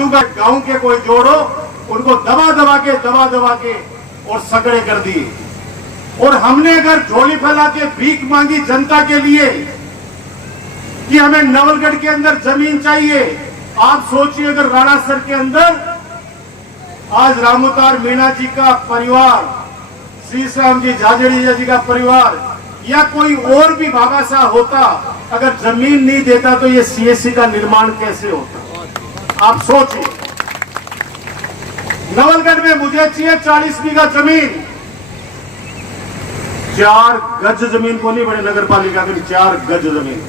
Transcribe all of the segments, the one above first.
मजदूर गांव के कोई जोड़ो, उनको दबा दबा के और सगड़े कर दिए। और हमने अगर झोली फैला के भीख मांगी जनता के लिए कि हमें नवलगढ़ के अंदर जमीन चाहिए, आप सोचिए अगर राणासर के अंदर आज रामोतार मीणा जी का परिवार, श्री श्याम जी झाझड़िया जी का परिवार या कोई और भी भागासा होता, अगर जमीन नहीं देता तो ये सीएससी का निर्माण कैसे होता? आप सोचिए। नवलगढ़ में मुझे चाहिए 40 बीघा जमीन, 4 गज जमीन को नहीं, बड़े नगर पालिका में 4 गज जमीन।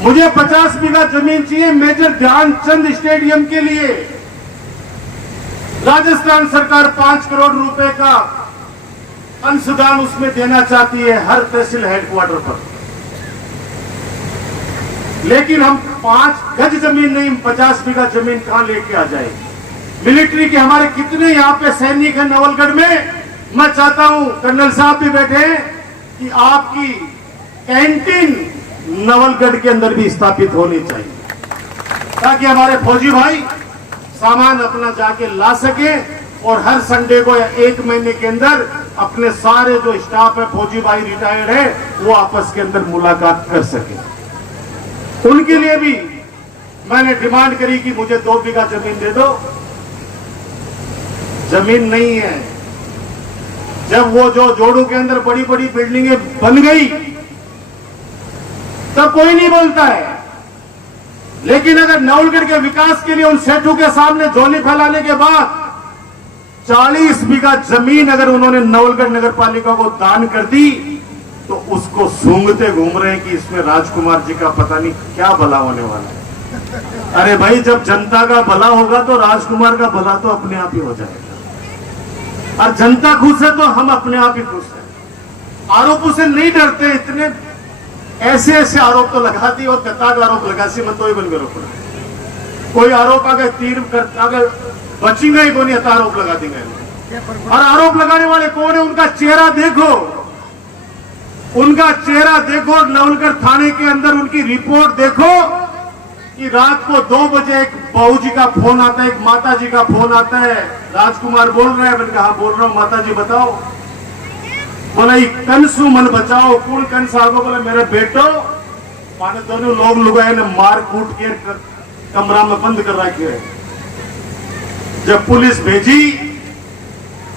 मुझे 50 बीघा जमीन चाहिए मेजर ध्यानचंद स्टेडियम के लिए। राजस्थान सरकार 5 करोड़ रुपए का अंशदान उसमें देना चाहती है हर तहसील हेडक्वार्टर पर, लेकिन हम 5 गज जमीन नहीं, 50 बीघा जमीन कहां लेके आ जाए? मिलिट्री के हमारे कितने यहाँ पे सैनिक हैं नवलगढ़ में। मैं चाहता हूं कर्नल साहब भी बैठे हैं कि आपकी कैंटीन नवलगढ़ के अंदर भी स्थापित होनी चाहिए, ताकि हमारे फौजी भाई सामान अपना जाके ला सके और हर संडे को या 1 महीने के अंदर अपने सारे जो स्टाफ है, फौजी भाई रिटायर्ड है, वो आपस के अंदर मुलाकात कर सके। उनके लिए भी मैंने डिमांड करी कि मुझे 2 बीघा जमीन दे दो। जमीन नहीं है। जब वो जो जोड़ों के अंदर बड़ी बड़ी बिल्डिंगें बन गई तब कोई नहीं बोलता है, लेकिन अगर नवलगढ़ के विकास के लिए उन सेठों के सामने झोली फैलाने के बाद 40 बीघा जमीन अगर उन्होंने नवलगढ़ नगर पालिका को दान कर दी, तो उसको सूंघते घूम रहे हैं कि इसमें राजकुमार जी का पता नहीं क्या भला होने वाला है। अरे भाई, जब जनता का भला होगा तो राजकुमार का भला तो अपने आप ही हो जाएगा, और जनता खुश है तो हम अपने आप ही खुश हैं। आरोपों से नहीं डरते, इतने ऐसे ऐसे आरोप तो लगाती और कतार आरोप लगासी मत तो ही बन करो। कोई आरोप अगर तीर कर अगर बचेंगे ही कोई आरोप लगा देंगे। और आरोप लगाने वाले कौन है? उनका चेहरा देखो, उनका चेहरा देखो। नवलगढ़ थाने के अंदर उनकी रिपोर्ट देखो कि रात को 2 बजे एक बहू जी का फोन आता है, एक माता जी का फोन आता है, राजकुमार बोल रहे हैं। मैंने कहा बोल रहा हूं, माता जी बताओ। बोला कंसु मन बचाओ, कौन कंस आगो? बोले मेरे बेटो माने दोनों लोग लुगाए ने मार कूट के कमरा में बंद कर रखे है। जब पुलिस भेजी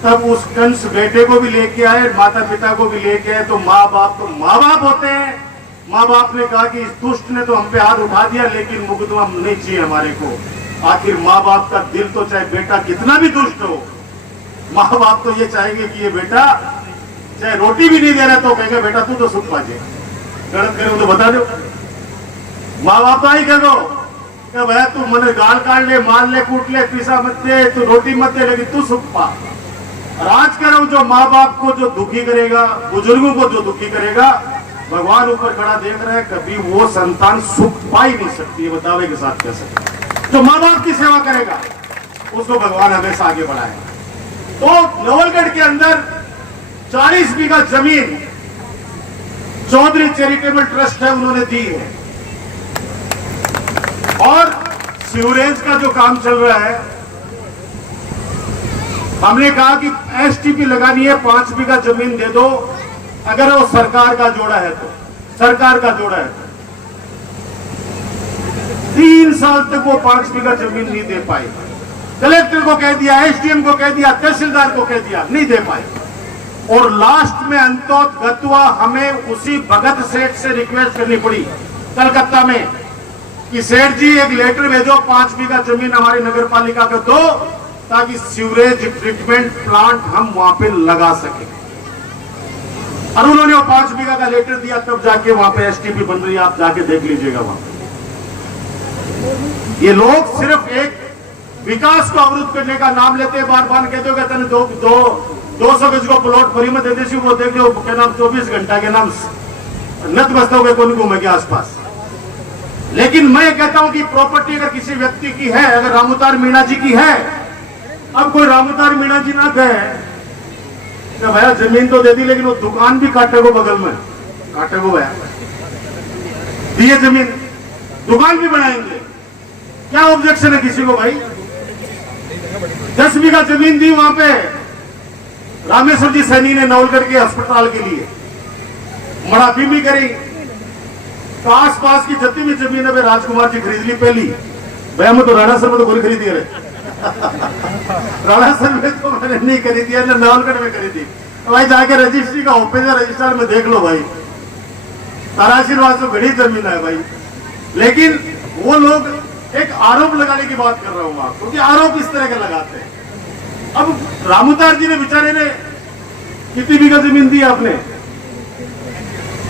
तब उस कंस बेटे को भी लेके आए, माता पिता को भी लेके आए। तो माँ बाप तो माँ बाप होते हैं। माँ बाप ने कहा कि इस दुष्ट ने तो हम पे हाथ उठा दिया, लेकिन मुकदमा नहीं चाहिए हमारे को। आखिर माँ बाप का दिल तो चाहे बेटा कितना भी दुष्ट हो, माँ बाप तो ये चाहेंगे कि ये बेटा चाहे रोटी भी नहीं दे रहा तो कहेंगे बेटा तू तो सुख पाजे, गलत करे तो बता दो। माँ बाप तो आई कह दो कि भैया तू मने गाल काट ले, मार ले, कूट ले, पीसा मत दे, तू रोटी मत दे, लेकिन तू सुख पा। और आज कह रहा हूं, जो माँ बाप को जो दुखी करेगा, बुजुर्गों को जो दुखी करेगा, भगवान ऊपर खड़ा देख रहा है, कभी वो संतान सुख पा ही नहीं सकती है। बतावे के साथ कह सकते। जो माँ बाप की सेवा करेगा उसको भगवान हमेशा आगे बढ़ाएगा। तो नवलगढ़ के अंदर 40 बीघा जमीन चौधरी चैरिटेबल ट्रस्ट है, उन्होंने दी है। और सीवरेज का जो काम चल रहा है, हमने कहा कि एसटीपी लगानी है, 5 बीघा जमीन दे दो। अगर वो सरकार का जोड़ा है तो, सरकार का जोड़ा है तो 3 साल तक वो 5 बीघा जमीन नहीं दे पाए। कलेक्टर को कह दिया, एसडीएम को कह दिया, तहसीलदार को कह दिया, नहीं दे पाए। और लास्ट में अंतोगत्वा हमें उसी भगत सेठ से रिक्वेस्ट करनी पड़ी कलकत्ता में कि सेठ जी एक लेटर भेजो, 5 बीघा जमीन हमारी नगर पालिका को दो, ताकि सीवरेज ट्रीटमेंट प्लांट हम वहां पे लगा सके। और उन्होंने वो 5 बीघा का लेटर दिया, तब जाके वहां पे एसटीपी बन रही है। आप जाके देख लीजिएगा वहां पे। ये लोग सिर्फ एक विकास को अवरुद्ध करने का नाम लेते हैं। बार बार कहते हो कहते हैं 200 गज को प्लॉट फ्री में दे देती, वो देख लो क्या नाम 24 घंटा के नाम नत बसता हुए कौन घूमेंगे आसपास। लेकिन मैं कहता हूं कि प्रॉपर्टी अगर किसी व्यक्ति की है, अगर रामोतार मीणा जी की है, अब कोई रामोतार मीणा जी ना कहे तो भैया जमीन तो दे दी, लेकिन वो दुकान भी काटे को बगल में काटे को भैया दिए, जमीन दुकान भी बनाएंगे। क्या ऑब्जेक्शन है किसी को भाई? 10 बीघा जमीन दी वहां पे रामेश्वर जी सैनी ने नवलगढ़ के अस्पताल के लिए, मड़ापी भी करी। तो आस पास की जितनी भी जमीन है राजकुमार जी खरीद ली पहली। भैया मैं तो राणा सर में तो गोली खरीदी है राणा सर में तो मैंने नहीं खरीदी है, नवलगढ़ में खरीदी। तो भाई जाके रजिस्ट्री का ऑफिस रजिस्टर में देख लो भाई, तारा आशीर्वाद से बड़ी जमीन है भाई। लेकिन वो लोग एक आरोप लगाने की बात कर रहा हूं आप, क्योंकि आरोप इस तरह के लगाते हैं। अब रामूतार जी ने बेचारे ने कितनी बीघा जमीन दी आपने?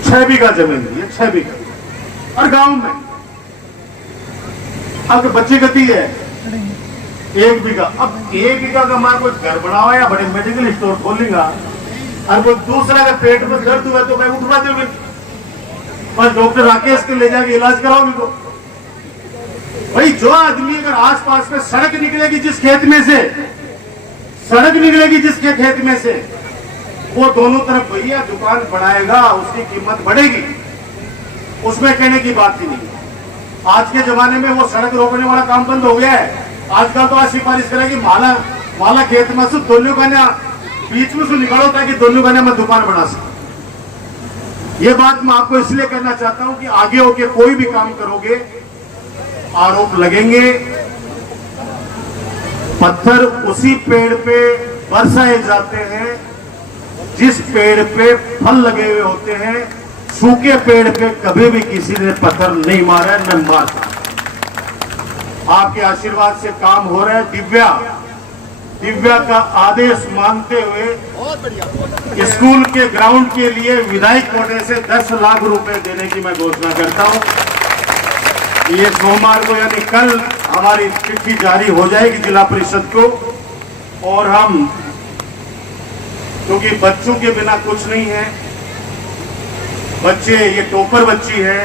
6 बीघा जमीन दी है, 6 बीघा, और गांव में अब बच्ची गति है 1 बीघा। अब 1 बीघा का मैं कोई घर बनावा या बड़े मेडिकल स्टोर खोलेगा, और कोई दूसरा का पेट में दर्द हुआ तो मैं उठवा दूंगी, बस डॉक्टर राकेश के ले जाके इलाज कराओगी। तो भाई जो आदमी अगर आसपास में सड़क निकलेगी जिस खेत में से, सड़क निकलेगी जिसके खेत में से, वो दोनों तरफ भैया दुकान बढ़ाएगा, उसकी कीमत बढ़ेगी, उसमें कहने की बात ही नहीं। आज के जमाने में वो सड़क रोकने वाला काम बंद हो गया है। आजकल तो आज सिफारिश करेगी माला खेत में से दोनों गाना बीच में से निकालो ताकि दोनों गाने में दुकान बना सके। ये बात मैं आपको इसलिए कहना चाहता हूं कि आगे होके कोई भी काम करोगे आरोप लगेंगे। पत्थर उसी पेड़ पे बरसाए जाते हैं जिस पेड़ पे फल लगे हुए होते हैं। सूखे पेड़ पे कभी भी किसी ने पत्थर नहीं मारा है, न मारता। आपके आशीर्वाद से काम हो रहा है। दिव्या का आदेश मानते हुए स्कूल के ग्राउंड के लिए विधायक कोटे से 10 लाख रुपए देने की मैं घोषणा करता हूं। ये सोमवार को यानी कल हमारी चिट्ठी जारी हो जाएगी जिला परिषद को, और हम, क्योंकि बच्चों के बिना कुछ नहीं है, बच्चे, ये टॉपर बच्ची है,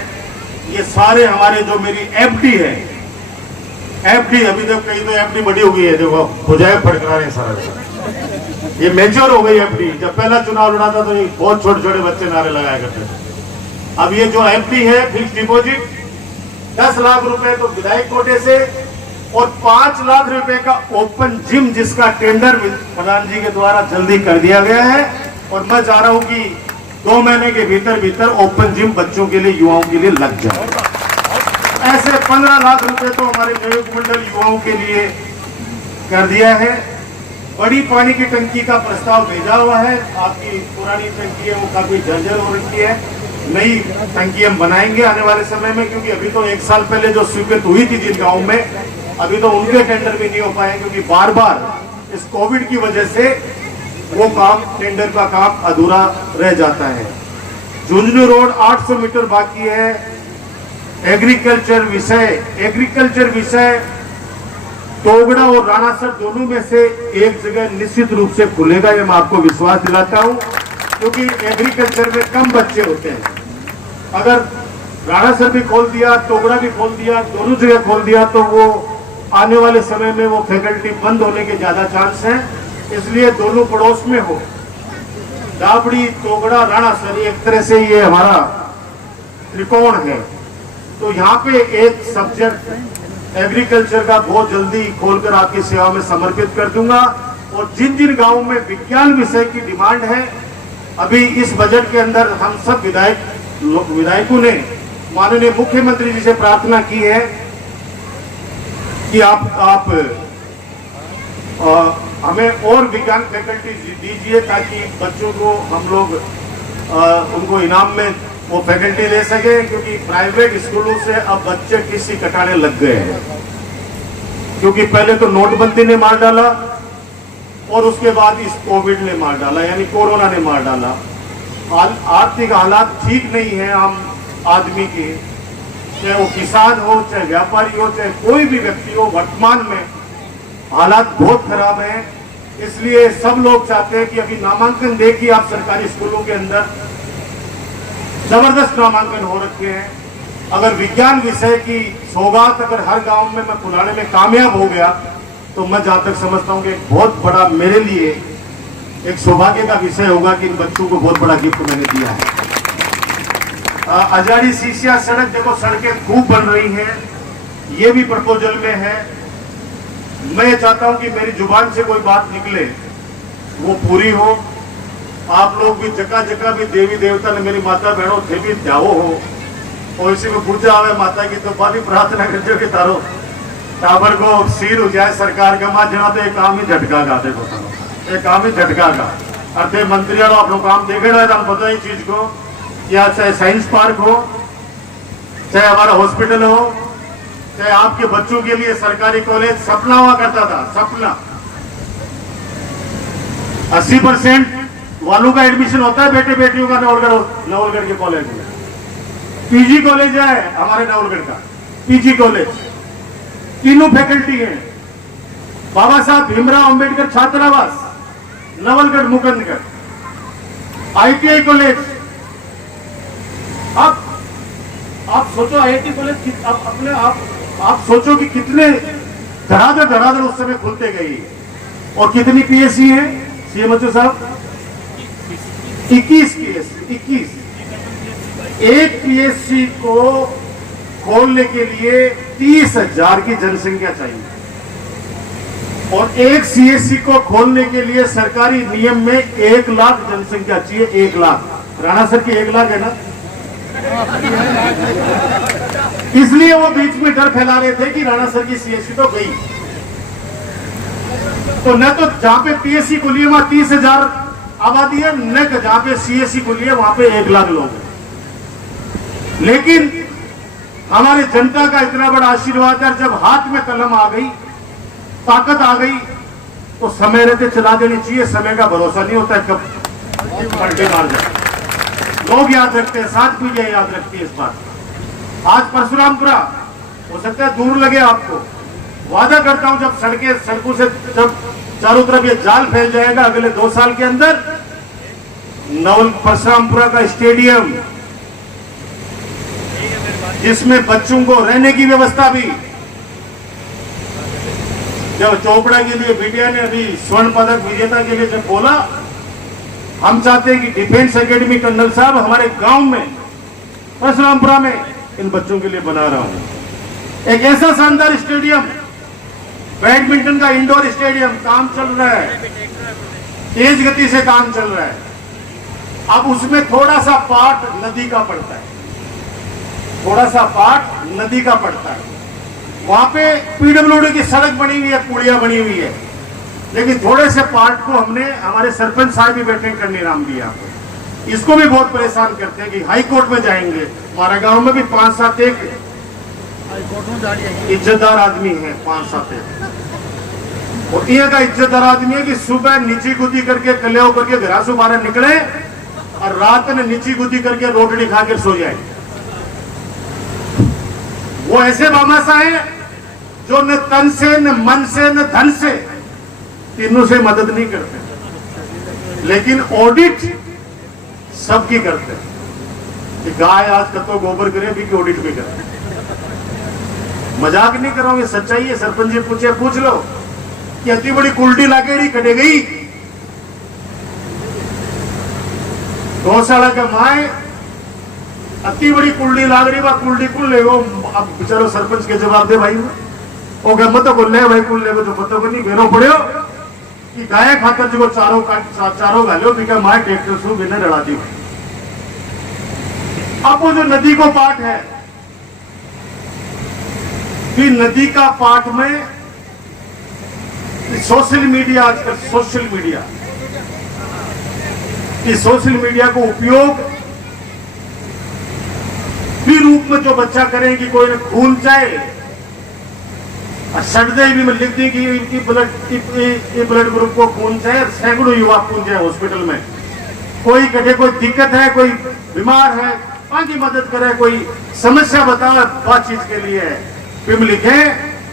ये सारे हमारे जो मेरी एफडी है, एफडी अभी तो कहीं तो एफडी बड़ी हो गई है, देखो बुझाए फटकरा रहे सारा, ये मेच्योर हो गई एफडी। जब पहला चुनाव लड़ा था तो ये बहुत छोटे छोटे बच्चे नारे लगाया करते थे। अब ये जो एफडी है फिक्स डिपॉजिट 10 लाख रुपए तो विधायक कोटे से, और 5 लाख रुपए का ओपन जिम जिसका टेंडर प्रधान जी के द्वारा जल्दी कर दिया गया है। और मैं चाह रहा हूं कि 2 महीने के भीतर ओपन जिम बच्चों के लिए, युवाओं के लिए लग जाए। ऐसे 15 लाख रुपए तो हमारे नियोजक मंडल युवाओं के लिए कर दिया है। बड़ी पानी की टंकी का प्रस्ताव भेजा हुआ है। आपकी पुरानी टंकी है वो काफी जर्जर हो रखी है, नई टंकी हम बनाएंगे आने वाले समय में, क्योंकि अभी तो 1 साल पहले जो स्वीकृत हुई थी जिन गाँव में, अभी तो उनके टेंडर भी नहीं हो पाए, क्योंकि बार बार इस कोविड की वजह से वो काम, टेंडर का काम अधूरा रह जाता है। झुंझुनू रोड 800 मीटर बाकी है। एग्रीकल्चर विषय तोगड़ा और राणासर दोनों में से एक जगह निश्चित रूप से खुलेगा, ये मैं आपको विश्वास दिलाता हूं, क्योंकि एग्रीकल्चर में कम बच्चे होते हैं। अगर राणासर भी खोल दिया, तोगड़ा भी खोल दिया, दोनों जगह खोल दिया, तो वो आने वाले समय में वो फैकल्टी बंद होने के ज्यादा चांस हैं। इसलिए दोनों पड़ोस में हो, डाबड़ी, तोगड़ा, राणासर, एक तरह से ये हमारा त्रिकोण है। तो यहाँ पे एक सब्जेक्ट एग्रीकल्चर का बहुत जल्दी खोलकर आपकी सेवा में समर्पित कर दूंगा। और जिन जिन गांवों में विज्ञान विषय की डिमांड है, अभी इस बजट के अंदर हम सब विधायकों ने माननीय मुख्यमंत्री जी से प्रार्थना की है कि आप हमें और विज्ञान फैकल्टी दीजिए, ताकि बच्चों को हम लोग उनको इनाम में वो फैकल्टी ले सके, क्योंकि प्राइवेट स्कूलों से अब बच्चे किसी कटाने लग गए हैं। क्योंकि पहले तो नोटबंदी ने मार डाला, और उसके बाद इस कोविड ने मार डाला, यानी कोरोना ने मार डाला। आर्थिक हालात ठीक नहीं है आम आदमी के, चाहे वो किसान हो, चाहे व्यापारी हो, चाहे कोई भी व्यक्ति हो, वर्तमान में हालात बहुत खराब हैं। इसलिए सब लोग चाहते हैं कि अभी नामांकन देखिए आप सरकारी स्कूलों के अंदर जबरदस्त नामांकन हो रखे हैं। अगर विज्ञान विषय की सौगात अगर हर गांव में मैं खुलाने में कामयाब हो गया, तो मैं जहां तक समझता हूं कि एक बहुत बड़ा मेरे लिए एक सौभाग्य का विषय होगा कि इन बच्चों को बहुत बड़ा गिफ्ट मैंने दिया है। अजाड़ी सीसिया सड़क, देखो सड़कें खूब बन रही हैं, ये भी प्रपोजल में है। मैं चाहता हूं कि मेरी जुबान से कोई बात निकले वो पूरी हो। आप लोग भी जगह जगह भी देवी देवता ने मेरी माता बहनों थे भी जाओ हो और इसी में पूजा आवे माता की तो बाली प्रार्थना कर कि तारो टाबर को सीर हो जाए सरकार का मां जना तो एक काम ही झटका गा देखो तारो एक काम ही झटका गा अर्थे मंत्री वालों अपना काम देखे रहे पता ही चीज को या चाहे साइंस पार्क हो चाहे हमारा हॉस्पिटल हो चाहे आपके बच्चों के लिए सरकारी कॉलेज सपना हुआ करता था सपना 80% वालों का एडमिशन होता है बेटे बेटियों का नवलगढ़ के कॉलेज में। पीजी कॉलेज है हमारे नवलगढ़ का पीजी कॉलेज तीनों फैकल्टी है। बाबा साहब भीमराव अंबेडकर छात्रावास नवलगढ़ मुकुंदगढ़ आईटीआई कॉलेज। अब आप सोचो आईआईटी कॉलेज अपने आप सोचो कि कितने धड़ाधड़ उस समय खुलते गए और कितनी पीएससी है सीएमएचओ साहब 21 पीएससी 21। एक पीएससी को खोलने के लिए 30,000 की जनसंख्या चाहिए और एक सीएससी को खोलने के लिए सरकारी नियम में 1 लाख जनसंख्या चाहिए। 1 लाख राणा सर की 1 लाख है ना। इसलिए वो बीच में डर फैला रहे थे कि राणा सर की सीएससी तो गई तो न तो जहां पे पीएससी खुली है वहां 30,000 आबादी है न जहां पे सीएससी खुली है वहां पे 1 लाख लोग हैं। लेकिन हमारी जनता का इतना बड़ा आशीर्वाद है जब हाथ में कलम आ गई ताकत आ गई तो समय रहते चला देनी चाहिए। समय का भरोसा नहीं होता है कब पलटे मार जाए। लोग याद रखते हैं 7 पीढ़ियां याद रखती है इस बात। आज परशुरामपुरा हो सकता है दूर लगे आपको वादा करता हूं जब सड़कों से जब चारों तरफ ये जाल फैल जाएगा अगले 2 साल के अंदर परशुरामपुरा का स्टेडियम जिसमें बच्चों को रहने की व्यवस्था भी जब चोपड़ा के लिए बिटिया ने अभी स्वर्ण पदक विजेता के लिए जब बोला हम चाहते हैं कि डिफेंस एकेडमी कर्नल साहब हमारे गांव में परशुरामपुरा में इन बच्चों के लिए बना रहा हूं एक ऐसा शानदार स्टेडियम बैडमिंटन का इंडोर स्टेडियम काम चल रहा है तेज गति से काम चल रहा है। अब उसमें थोड़ा सा पार्ट नदी का पड़ता है थोड़ा सा पार्ट नदी का पड़ता है। वहां पे पीडब्ल्यूडी की सड़क बनी हुई है पुलिया बनी हुई है लेकिन थोड़े से पार्ट को हमने हमारे सरपंच साहब भी बैठे करने नाम दिया। इसको भी बहुत परेशान करते हैं कि हाई कोर्ट में जाएंगे। हमारे गांव में भी 5-7 एक इज्जतदार आदमी है 5-7 एक और ये का इज्जतदार आदमी है कि सुबह नीची गुदी करके कल्याव करके घर से बाहर निकले और रात में नीची गुदी करके रोटी खा कर सो जाए। वो ऐसे बामासा है जो न तन से न मन से न धन से तीनों से मदद नहीं करते लेकिन ऑडिट सबकी करते हैं कि गाय आज कतो गोबर करे भी की ऑडिट भी करते। मजाक नहीं कर रहा हूं ये सच्चाई है। सरपंच जी पूछ लो कि अति बड़ी कुल्टी लाकेड़ी कटे गई गौशाला का माए अति बड़ी कुल्डी लाग रही वह कुल्डी कुल ले वो अब बेचारो सरपंच के जवाब दे भाई वो क्या मत को ले भाई कुल ले तो पता को नहीं घेरो पड़े कि गाय खाकर जो चारों गालो बिका माए ट्रैक्टर से बिना डरा दी। अब वो जो नदी को पार्ट है कि नदी का पार्ट में सोशल मीडिया आजकल सोशल मीडिया को उपयोग भी रूप में जो बच्चा करें कि कोई ने खून चाहे और सटदे भी में लिख दी कि इनकी ब्लड ग्रुप को खून चाहे। सैकड़ों युवा खून चाहे हॉस्पिटल में कोई कटे कोई दिक्कत है कोई बीमार है की मदद करे कोई समस्या बताओ बात चीज के लिए फिल्म लिखे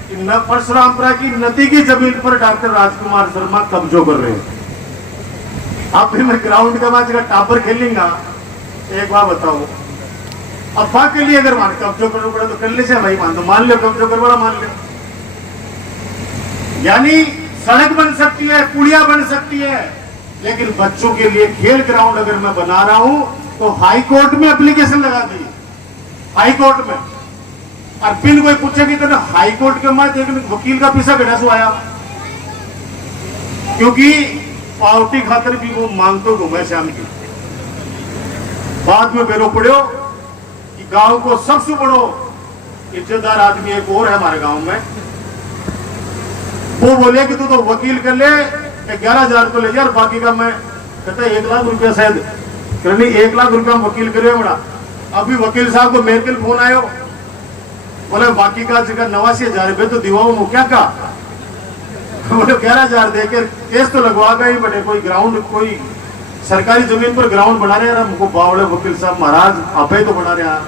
कि परशुरामपुरा की नदी की जमीन पर डॉक्टर राजकुमार शर्मा कब्जो कर रहे हैं। अब भी मैं ग्राउंड का मैच का टापर खेलेंगा एक बार बताओ अफवाह के लिए अगर मान कब्जो करना पड़ा तो कर ले से भाई मान तो मान लो कब्जो कर बड़ा मान लो। यानी सड़क बन सकती है पुलिया बन सकती है लेकिन बच्चों के लिए खेल ग्राउंड अगर मैं बना रहा हूं तो हाई कोर्ट में एप्लीकेशन लगा दी हाई कोर्ट में और बिन कोई पूछे कि तेने हाई कोर्ट के मैं देख वकील का पैसा घटा सो आया, क्योंकि पावटी खातर भी वो मांगतो घूमे श्याम की। बाद में बेरो पड़ो कि गांव को सबसे बड़ो इज्जतदार आदमी एक और है हमारे गांव में, वो बोले कि तू तो वकील कर ले 11,000 तो ले जा, बाकी का मैं कहता 1 लाख रुपया शायद करनी, 1 लाख रुपया वकील करे बड़ा। अभी वकील साहब को मेरे फोन आयो, बोले बाकी का जगह 89,000 रुपये तो दिवाओ वो क्या का, बोले 11,000 देकर केस तो लगवा गए बड़े, कोई ग्राउंड कोई सरकारी जमीन पर ग्राउंड बना रहे हमको बावड़े वकील साहब महाराज आप ही तो बना रहे हैं,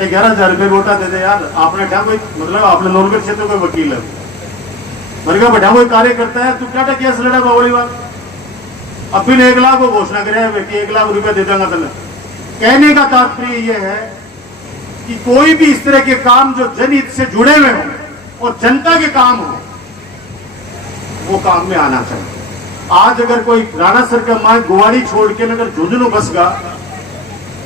11,000 रुपये गोटा दे दे यार, आपने क्या कोई मतलब आपने नौलगढ़ क्षेत्र कोई वकील है, मैंने कहा बेटा कोई कार्य करता है तू क्या केस लड़ा बावड़ी बात, अब फिर 1 लाख को घोषणा करे कि 1 लाख रुपया दे देगा तले। कहने का तात्पर्य यह है कि कोई भी इस तरह के काम जो जनहित से जुड़े हुए हो और जनता के काम हो वो काम में आना चाहिए। आज अगर कोई राणा सर का माँ गुवाड़ी छोड़ के अगर झुंझुनू बस गा,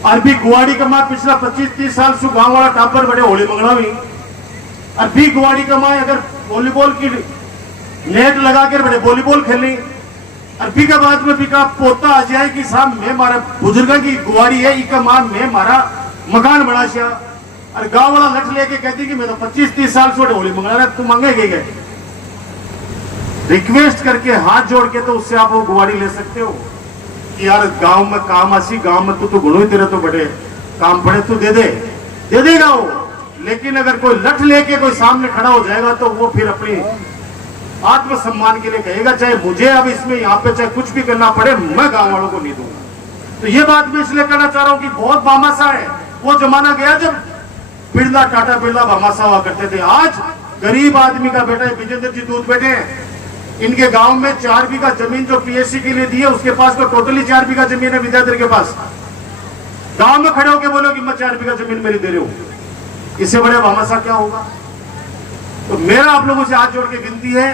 अरबी गुवाड़ी का माँ पिछला 25-30 साल से गांव वाला टापर बड़े होली मंगला हुई, अरबी गुवाड़ी का माँ अगर वॉलीबॉल की नेट लगा कर बड़े वॉलीबॉल खेली, अरबी का बाद में भी का पोता आ जाए कि साहब मैं मारा बुजुर्ग की गुवाड़ी है इका माँ मैं मारा मकान बना शिया, और गांव वाला लट लेके कहती कि मैं तो 25-30 साल से होली मंगला रहा, तू मांगे गए रिक्वेस्ट करके हाथ जोड़ के तो उससे आप वो गुवाड़ी ले सकते हो कि यार गांव में काम आसी, गांव में तू तो गुणों ही तेरे तो बड़े काम पड़े तू दे देगा वो। लेकिन अगर कोई लठ लेके कोई सामने खड़ा हो जाएगा तो वो फिर अपनी आत्मसम्मान के लिए कहेगा चाहे मुझे अब इसमें यहाँ पे चाहे कुछ भी करना पड़े मैं गांव वालों को नहीं दूंगा। तो ये बात मैं इसलिए कहना चाह रहा हूँ कि बहुत भामाशा है, वो जमाना गया जब बिरला टाटा बिरला भामाशा हुआ करते थे। आज गरीब आदमी का बेटा विजेंद्र जी दूध बैठे हैं, इनके गांव में 4 बीघा जमीन जो पीएससी के लिए दी है उसके पास तो टोटली 4 बीघा जमीन है विद्याधर के पास। गांव में खड़े होकर बोलो कि मैं 4 बीघा जमीन मेरी दे रही हूं, इससे बड़े भामाशा क्या होगा। तो मेरा आप लोगों से हाथ जोड़ के विनती है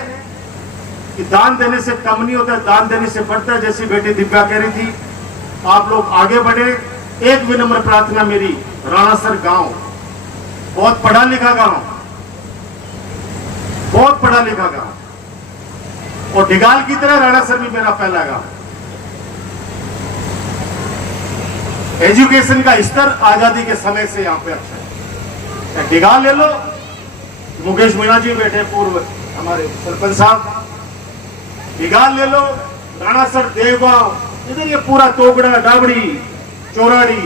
कि दान देने से कम नहीं होता, दान देने से बढ़ता है। जैसी बेटी दिव्या कह रही थी, आप लोग आगे बढ़े। एक विनम्र प्रार्थना मेरी, राणासर गांव बहुत पढ़ा लिखा गांव, बहुत पढ़ा लिखा गांव, और ढिगाल की तरह राणासर भी मेरा पहला गांव। एजुकेशन का स्तर आजादी के समय से यहां पे अच्छा है। ढिगाल ले लो, मुकेश मीणा जी बैठे पूर्व हमारे सरपंच साहब, ढिगाल ले लो, राणासर देवगांव, इधर ये पूरा तोगड़ा डाबड़ी चौराड़ी,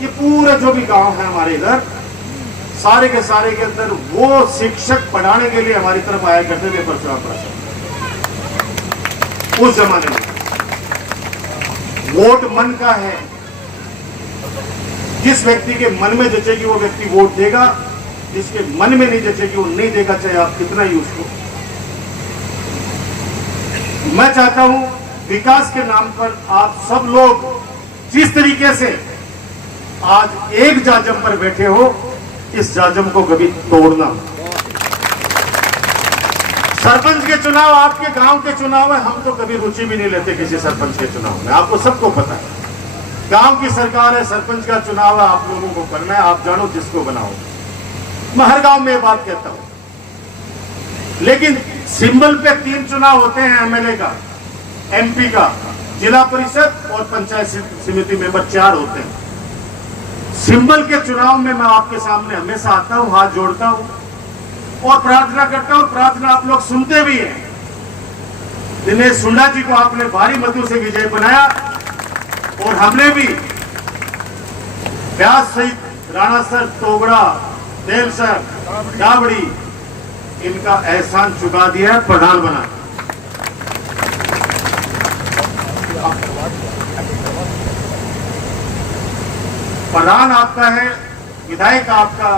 ये पूरे जो भी गांव है हमारे इधर सारे के सारे के अंदर वो शिक्षक पढ़ाने के लिए हमारी तरफ आया करते थे परचुरा प्रसाद। उस जमाने में वोट मन का है, जिस व्यक्ति के मन में जचेगी वो व्यक्ति वोट देगा, जिसके मन में नहीं जचेगी वो नहीं देगा, चाहे आप कितना ही उसको। मैं चाहता हूं विकास के नाम पर आप सब लोग जिस तरीके से आज एक जाजम पर बैठे हो, इस जाजम को कभी तोड़ना। सरपंच के चुनाव आपके गांव के चुनाव है, हम तो कभी रुचि भी नहीं लेते किसी सरपंच के चुनाव में, आपको सबको पता है। गांव की सरकार है, सरपंच का चुनाव है, आप लोगों को करना है, आप जानो जिसको बनाओ। मैं हर गांव में ये बात कहता हूं। लेकिन सिंबल पे 3 चुनाव होते हैं, एमएलए का, एमपी का, जिला परिषद और पंचायत समिति मेंबर 4 होते हैं। सिंबल के चुनाव में मैं आपके सामने हमेशा आता हूं, हाथ जोड़ता हूं और प्रार्थना करता हूं। प्रार्थना आप लोग सुनते भी हैं। दिनेश सुंडा जी को आपने भारी मतों से विजय बनाया और हमने भी व्यास सहित राणासर, तोगड़ा, देलसर, डाबड़ी इनका एहसान चुका दिया है, प्रधान बना। प्रधान आपका है, विधायक आपका,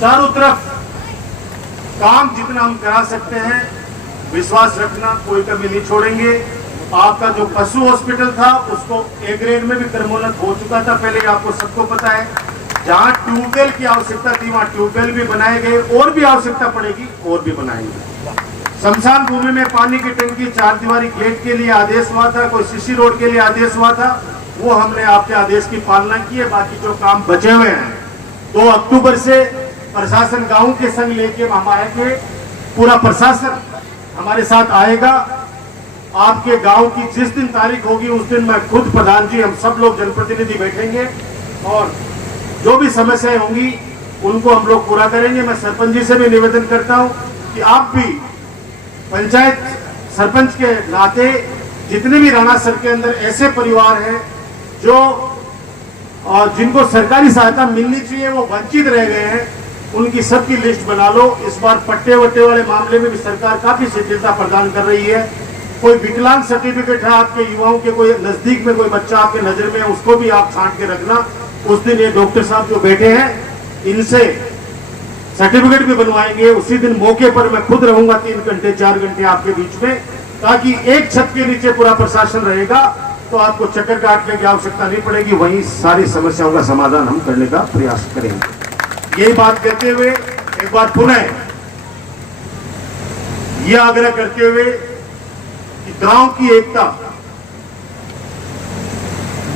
चारों तरफ काम जितना हम करा सकते हैं विश्वास रखना, कोई कमी नहीं छोड़ेंगे। आपका जो पशु हॉस्पिटल था उसको ए ग्रेड में भी क्रमोन्नत हो चुका था पहले, आपको सबको पता है। जहां ट्यूबवेल की आवश्यकता थी वहां ट्यूबवेल भी बनाए गए, और भी आवश्यकता पड़ेगी और भी बनाएंगे। शमशान भूमि में पानी की टंकी, 4 दीवारी गेट के लिए आदेश हुआ था, कोई सीसी रोड के लिए आदेश हुआ था, वो हमने आपके आदेश की पालना की है। बाकी जो काम बचे हुए हैं 2 अक्टूबर से प्रशासन गांव के संग लेके हम आएंगे, पूरा प्रशासन हमारे साथ आएगा। आपके गांव की जिस दिन तारीख होगी उस दिन मैं खुद प्रधान जी, हम सब लोग जनप्रतिनिधि बैठेंगे और जो भी समस्याएं होंगी उनको हम लोग पूरा करेंगे। मैं सरपंच जी से भी निवेदन करता हूं कि आप भी पंचायत सरपंच के नाते जितने भी राणासर के अंदर ऐसे परिवार हैं जो और जिनको सरकारी सहायता मिलनी चाहिए वो वंचित रह गए हैं, उनकी सबकी लिस्ट बना लो। इस बार पट्टे वट्टे वाले मामले में भी सरकार काफी शिथिलता प्रदान कर रही है। कोई विकलांग सर्टिफिकेट है आपके युवाओं के, कोई नजदीक में कोई बच्चा आपके नजर में है, उसको भी आप छांट के रखना। उस दिन ये डॉक्टर साहब जो बैठे हैं इनसे सर्टिफिकेट भी बनवाएंगे। उसी दिन मौके पर मैं खुद रहूंगा 3 घंटे 4 घंटे आपके बीच में, ताकि एक छत के नीचे पूरा प्रशासन रहेगा तो आपको चक्कर काटने की आवश्यकता नहीं पड़ेगी। वहीं सारी समस्याओं का समाधान हम करने का प्रयास करेंगे। यही बात कहते हुए एक बार पुनः यह आग्रह करते हुए कि गांव की एकता,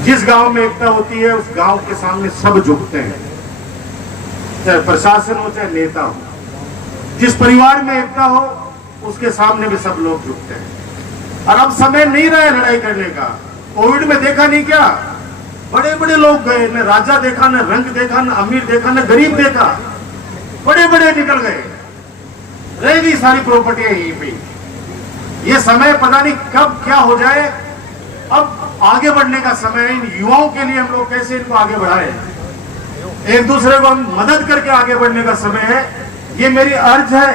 जिस गांव में एकता होती है उस गांव के सामने सब झुकते हैं, चाहे प्रशासन हो चाहे नेता हो। जिस परिवार में एकता हो उसके सामने भी सब लोग झुकते हैं। और अब समय नहीं रहा है लड़ाई करने का। कोविड में देखा नहीं क्या, बड़े बड़े लोग गए, न राजा देखा, न रंग देखा, न अमीर देखा, न गरीब देखा, बड़े बड़े निकल गए, रह गई सारी प्रॉपर्टियां यहीं पे। ये समय पता नहीं कब क्या हो जाए। अब आगे बढ़ने का समय है। इन युवाओं के लिए हम लोग कैसे इनको आगे बढ़ाएं, एक दूसरे को हम मदद करके आगे बढ़ने का समय है। ये मेरी अर्ज है,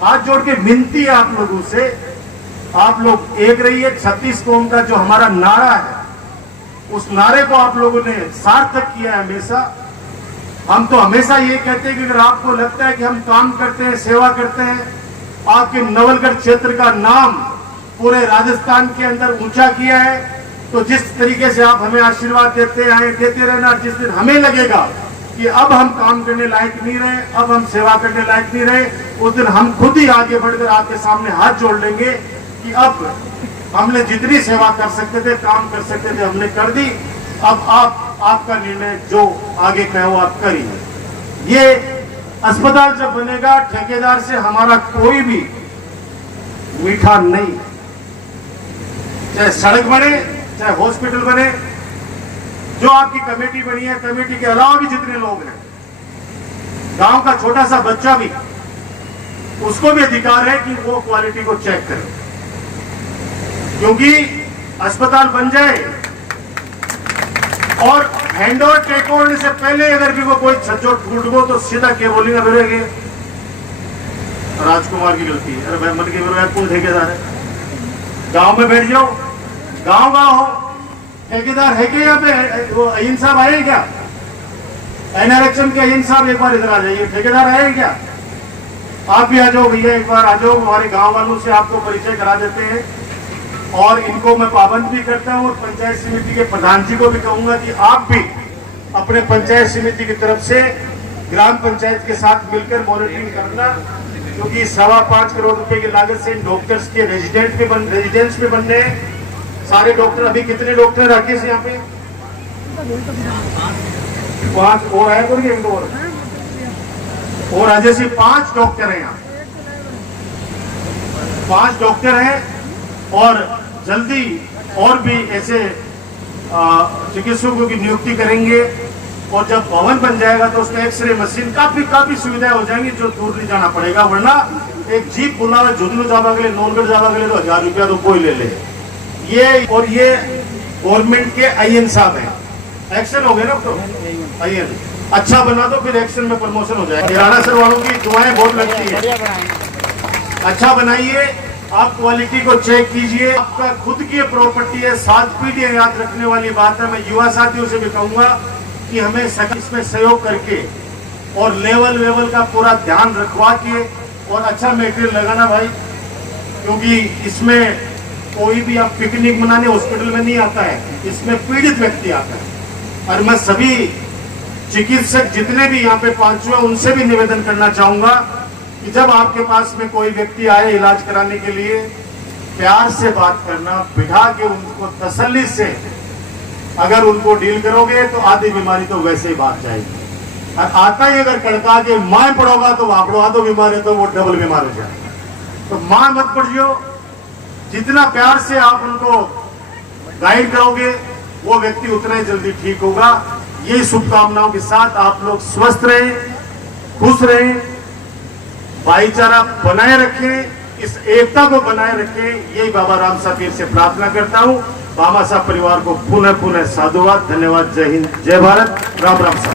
हाथ जोड़ के विनती है आप लोगों से, आप लोग एक रहिए। 36 कौम का जो हमारा नारा है उस नारे को आप लोगों ने सार्थक किया है हमेशा। हम तो हमेशा ये कहते हैं कि अगर आपको लगता है कि हम काम करते हैं, सेवा करते हैं, आपके नवलगढ़ क्षेत्र का नाम पूरे राजस्थान के अंदर ऊंचा किया है, तो जिस तरीके से आप हमें आशीर्वाद देते आए, देते रहना। जिस दिन हमें लगेगा कि अब हम काम करने लायक नहीं रहे, अब हम सेवा करने लायक नहीं रहे, उस दिन हम खुद ही आगे बढ़कर आपके सामने हाथ जोड़ लेंगे कि अब हमने जितनी सेवा कर सकते थे, काम कर सकते थे, हमने कर दी। अब आपका निर्णय जो आगे कहे वो आप करिए। ये अस्पताल जब बनेगा, ठेकेदार से हमारा कोई भी मीठा नहीं। चाहे सड़क बने, चाहे हॉस्पिटल बने, जो आपकी कमेटी बनी है, कमेटी के अलावा भी जितने लोग हैं, गांव का छोटा सा बच्चा भी, उसको भी अधिकार है कि वो क्वालिटी को चेक करे। क्योंकि अस्पताल बन जाए और हैंड ओवर टेक ओवर से पहले अगर भी वो कोई छज्जो टूट गो तो सीधा क्या बोलेंगे, फिर राजकुमार की गलती है। अरे भाई मन के कौन ठेकेदार है? गांव में बैठ जाओ, गांव हो, ठेकेदार है क्या यहाँ पे? वो अहीन साहब आए क्या? एनआरएचएम के अहीन साहब एक बार इधर आ जाइए। ठेकेदार आए क्या? आप भी आ जाओ भैया, एक बार आ जाओ। हमारे गांव वालों से आपको परिचय करा देते हैं और इनको मैं पाबंद भी करता हूं। और पंचायत समिति के प्रधान जी को भी कहूंगा कि आप भी अपने पंचायत समिति की तरफ से ग्राम पंचायत के साथ मिलकर मॉनिटरिंग करना, क्योंकि 5.25 करोड़ रुपए की लागत से डॉक्टर्स के रेजिडेंस भी बन रहे हैं। सारे डॉक्टर, अभी कितने डॉक्टर राकेश यहाँ पे? 5 और है, और राजेश जी 5 डॉक्टर हैं यहाँ, 5 डॉक्टर हैं। और जल्दी और भी ऐसे चिकित्सकों की नियुक्ति करेंगे। और जब भवन बन जाएगा तो उसमें एक्सरे मशीन, काफी सुविधाएं हो जाएंगी, जो दूर नहीं जाना पड़ेगा। वरना एक जीप बुलावे जुदलू जावा के लिए, नौलगढ़ जावा के लिए तो 1000 रुपया तो कोई ले ले। ये गवर्नमेंट के आईएन साहब हैं। एक्शन हो गए ना तो आईएन अच्छा बना दो, फिर एक्शन में प्रमोशन हो जाएगा। राणासर वालों की दुआएं बहुत लगती है। अच्छा बनाइए, आप क्वालिटी को चेक कीजिए। आपका खुद की प्रॉपर्टी है, 7 पीढ़ियां याद रखने वाली बात है। मैं युवा साथियों से भी कहूंगा कि हमें इसमें सहयोग करके और लेवल का पूरा ध्यान रखवा के और अच्छा मटेरियल लगाना भाई, क्योंकि इसमें कोई भी आप पिकनिक मनाने हॉस्पिटल में नहीं आता है, इसमें पीड़ित व्यक्ति आता है। और मैं सभी चिकित्सक जितने भी यहाँ पे पहुंचे हैं उनसे भी निवेदन करना चाहूंगा कि जब आपके पास में कोई व्यक्ति आए इलाज कराने के लिए, प्यार से बात करना, बिठा के उनको तसल्ली से अगर उनको डील करोगे तो आधी बीमारी तो वैसे ही भाग जाएगी। और आता ही अगर कड़का के माए पड़ोगा तो वापड़ो आ तो बीमार है तो वो डबल बीमार हो जाए। तो मां मत पड़ियो, जितना प्यार से आप उनको गाइड करोगे वो व्यक्ति उतना ही जल्दी ठीक होगा। ये शुभकामनाओं के साथ आप लोग स्वस्थ रहें, खुश रहें, भाईचारा बनाए रखें, इस एकता को बनाए रखें, यही बाबा राम साहब पीर से प्रार्थना करता हूं। बाबा साहब परिवार को पुनः पुनः साधुवाद, धन्यवाद, जय हिंद, जय भारत, राम राम साहब।